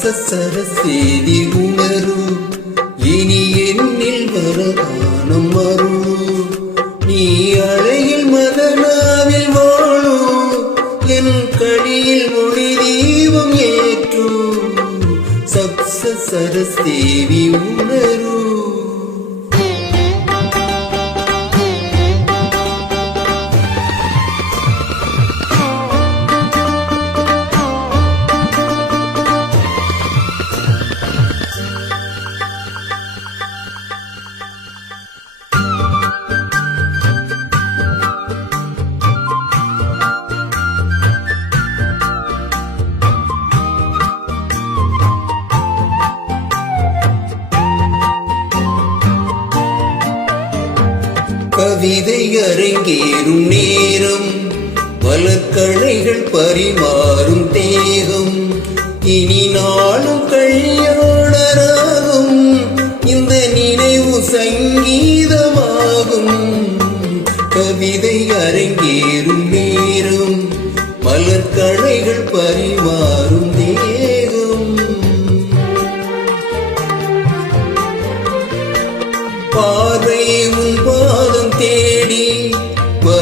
சப்சர செய்தி உணரும் இனி என்னில் வரதானம் அருளும் நீ அழகில் மதனாவில் வாழும் என் கழியில் மொழி தீபம் ஏற்றும் சப்சர தேவி உணரும் கவிதை அரங்கேறும் நேரம். வளர்கழைகள் பரிமாறும் தேகம். இனி நாளும் கல்யாணராகும். இந்த நினைவு சங்கீதமாகும்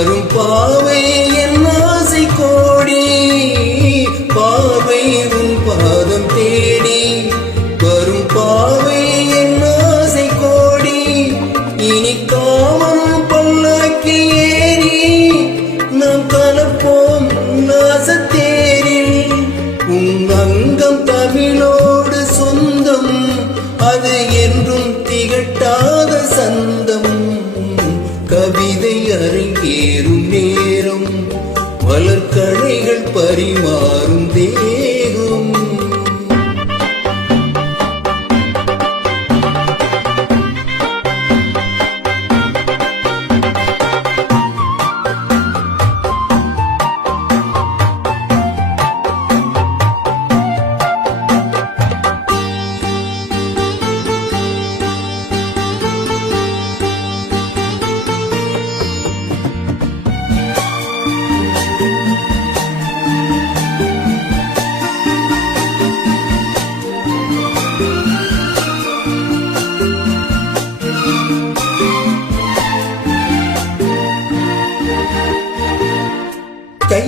வரும் பாவை.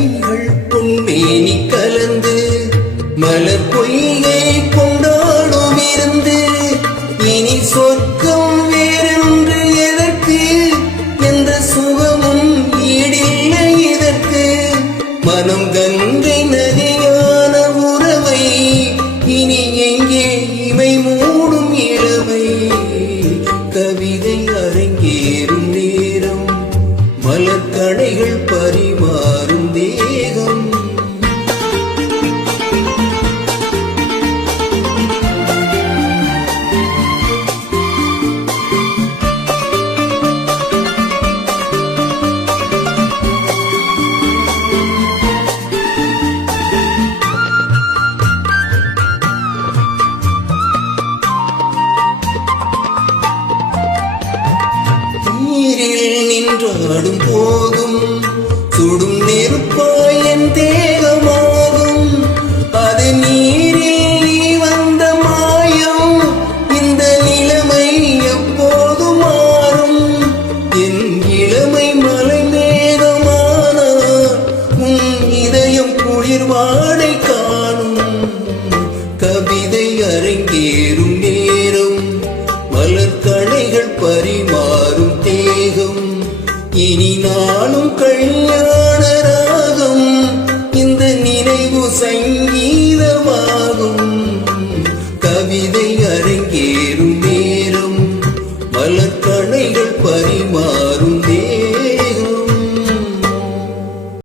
கைகள் பொன்மேனி கலந்து மலர் பொய்கை கொண்டாடும் இருந்து இனி சொர்க்கம் வேறென்று எதற்கு? எந்த சுகமும் ஈடில்லை இதற்கு. மனம் கங்கை நின்றாடும் போதும். சுடும் நெருப்பாய் என் தேகமா? இனி நாளும் கல்யாண ராகம் இந்த நினைவு சங்க